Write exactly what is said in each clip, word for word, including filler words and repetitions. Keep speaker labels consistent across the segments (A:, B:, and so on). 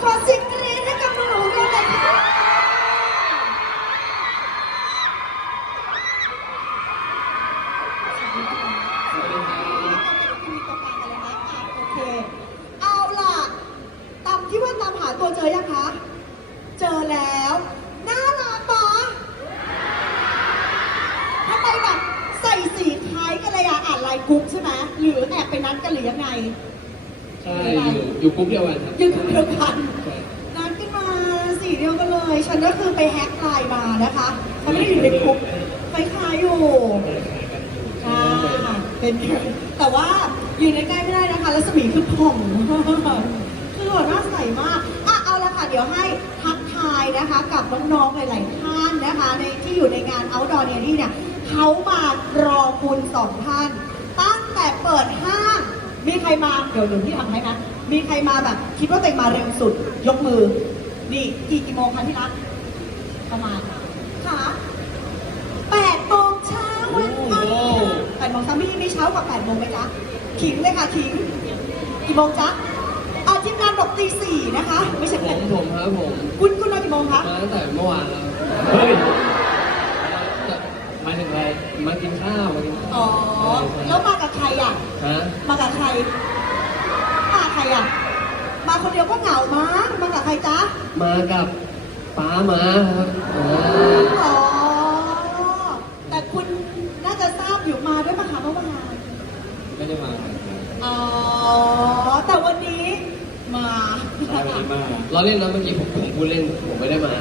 A: ขอเสียงกรี๊ดให้กับหนูๆด้วยหน่อยค่ะโอเคเอาล่ะตามที่ว่าตามหาตัวเจอยังคะเจอแล้วน่ารักปะทำไมแบบใส่สีคล้ายกันเลยอะอ่านไลน์กรุ๊ปใช่ไหมหรือแอบไปนัดกันหรือยังไง
B: ใช่อยู่อยู่กรุ๊ปเดียวกันครับ
A: ยังกลุ่มเดียวกันนัดกันมาสีเดียวกันเลย ฉันก็คือไปแฮ็กไลน์มานะคะฉันไม่ได้อยู่ในกรุ๊ปคล้ายๆอยู่ค่ะเป็นแต่ว่าอยู่ในใกล้ไม่ได้นะคะแล้วสมีคือผ่องคือหัวหน้าใสมากอ่ะเอาละค่ะเดี๋ยวให้ทักทายนะคะกับน้องๆหลายๆท่านนะคะในที่อยู่ในงาน Outdoor Diary เนี่ยเขามารอคุณสองท่านตั้งแต่เปิดห้างมีใครมาเดี๋ยวหนูที่ทำให้นะมีใครมาแบบคิดว่าตัวเองมาเร็วสุดยกมือนี่กี่กี่โมงคะที่รักประมาณค่ะแปดโมงเช้าวันอาทิตย์แปดโมงเช้าไม่ไม่เช้ากว่าแปดโมงไหมจ๊ะขิงเลยค่ะขิงกี่โมงจ๊ะอาทีมงานบอกตีสี่นะคะไม่ใช่
B: ผมผมครับผม
A: คุณคุณมากี่โมงคะ
B: มาตั้งแต่เมื่อวานแล้วเฮ้ยมาถึงอะไรมากินข้าวมากินข้าว
A: อ๋อแล้วมากับใครอ่ะ
B: ฮะ
A: มากับใครมาใครอ่ะมาคนเดียวก็เหงามั้งมากับใครจ๊ะ
B: มากับป้ามาครับ
A: อ๋อแต่คุณน่าจะทราบอยู่มาด้วยมั้งคะเมื่อวาน
B: ไม่ได้มา
A: อ๋อแต่วันนี้มา
B: ใช่วันนี้มาเราเล่นนะเมื่อกี้ผมผมพูดเล่นผมไม่ได้มา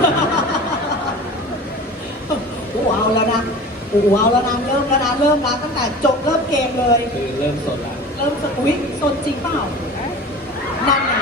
A: โอ้เอาแล้วนะโอ้เอาแล้วนะเริ่มแล้วนะเริ่มแล้วตั้งแต่จบเริ่มเกมเลย
B: คือเริ่มสดแล้ว
A: เริ่มสดอุ้ยสดจริงเปล่านั่นไง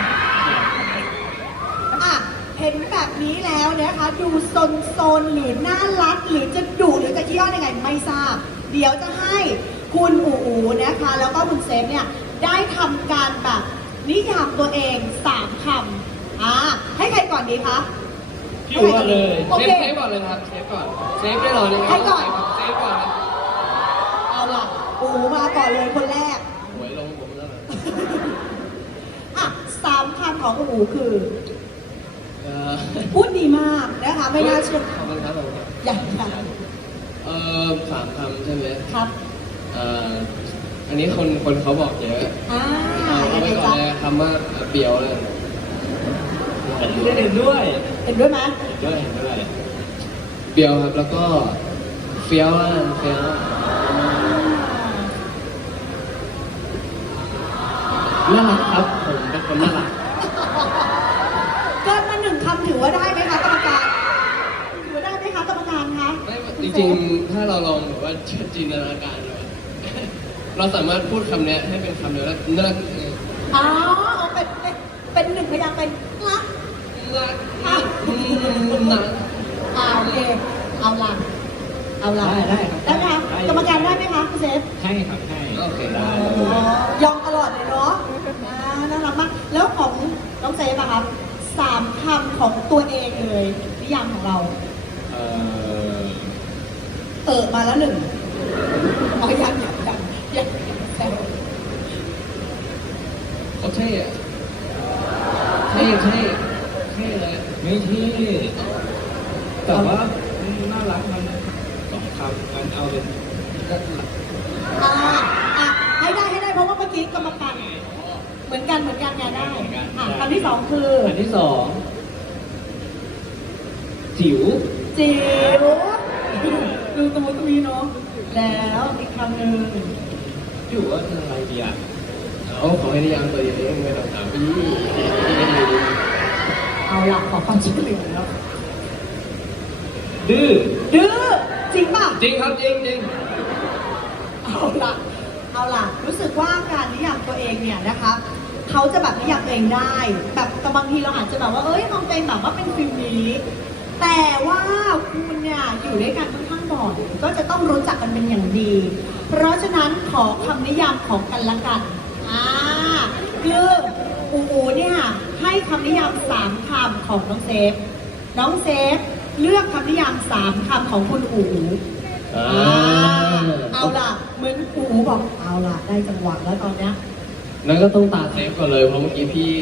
A: อ่ะเห็นแบบนี้แล้วนะคะดูโซนโซนหรือน่ารักหรือจะดุหรือจะขี้อ้อนยังไงไม่ทราบเดี๋ยวจะให้คุณอู๋นะคะแล้วก็คุณเซฟเนี่ยได้ทำการแบบนิยามตัวเองสามคำอ่าให้ใครก่อนดีคะ
B: พี่อู๋ก่อนเลยเซฟเซฟก่อนเลยครับเซฟก่อนเซฟได้หรอเนี่ย
A: ใครก่อน
B: เซฟก่อน
A: เอาล่ะอู๋มาก่อนเลยคนแรก
B: หวยลงผมแล้ว
A: อ่ะสามคำของอู๋คือพูดดีมากนะคะไม่น่าเชื่อ
B: ขอบคุณครับผม
A: อย่างไร
B: เอ่อสามคำใช่ไหม
A: ครับ
B: เอ่ออันนี้คนคนเขาบอกเยอะ
A: อ่า
B: เอาไปก่อนเลยคำว่าเปรียวเลยเห็นด้วย
A: เห็นด้วยไหม
B: เห็นด้วยเห็นด้วยเปรียวครับแล้วก็เฟี้ยวอ่ะเฟี้ยวน่ารักครับผมเป็นคนน่ารัก
A: เกินมาหนึ่งคำถือว่าได้ไหมคะกรรมการถือว่าได้ไหมคะกรรมการคะ
B: จริงๆถ้าเราลองแบบว่าจินตนาการดูเราสามารถพูดคำนี้ให้เป็นคำเดียวแล้วน่ารัก
A: อ๋อเป็นเป็นหนึ่งพยางค์เป็นรัก
B: รัก
A: รัก
B: รัก
A: เอาโอเคเอาล่ะเอาล่ะ
B: ได้ได้
A: ได้ไหมคะกรรมการได้ไหมคะคุณเซฟ
B: ใช่ครับใช่โอเคได้
A: ยอมตลอดเลยเนาะน่ารักมากแล้วของน้องเซฟอะครับสามคำของตัวเองเลยนิยามของเรา
B: เออ
A: เออมาแล้วหนึ่งอ๋อยังยังยังยังแซว
B: เขาเท่อะเท่เท่เท่เลยไม่เท่แต่ว่าน่ารักมันสองคำมันเอาเป็น
A: อ่าอ่ะให้ได้ให้ได้เพราะว่าเมื่อกี้กรรมการเหมือนกันเหมือนกันไงได้อ่ะคำที่สองคือ
B: คำที่สองจิ๋ว
A: จิ๋วดูตะมุตะมีเนาะแล้วอีกคำหนึ่ง
B: จิ๋วว่าเป็นอะไรดีอ่ะเอาขอให้นิยามตัวเองไม่ต้องถามพี่
A: เอาล่ะขอความช่วยเหลือแล้ว
B: ดื้อ
A: ดื้อจริงป่ะ
B: จริงครับจริงจริง
A: เอาล่ะเอาล่ะรู้สึกว่าการนิยามตัวเองเนี่ยนะคะเขาจะแบบนิยามตัวเองได้แบบแต่บางทีเราอาจจะแบบว่าเอ้ยมองตัวเองแบบว่าเป็นฟิลนี้แต่ว่าคุณเนี่ยอยู่ด้วยกันค่อนข้างบ่อยก็จะต้องรู้จักกันเป็นอย่างดีเพราะฉะนั้นขอคำนิยามของกันละกันอ่าคืออู๋เนี่ยให้คำนิยามสามคำของน้องเซฟน้องเซฟเลือกคำนิยามสามคำของคุณอู๋เอาล่ะเหมือนอู๋บอกเอาล่ะได้จังหวะแล้วตอนเนี้ย
B: นั่นก็ต้องตาเซฟก่อนเลยเพราะเมื่อกี้พี่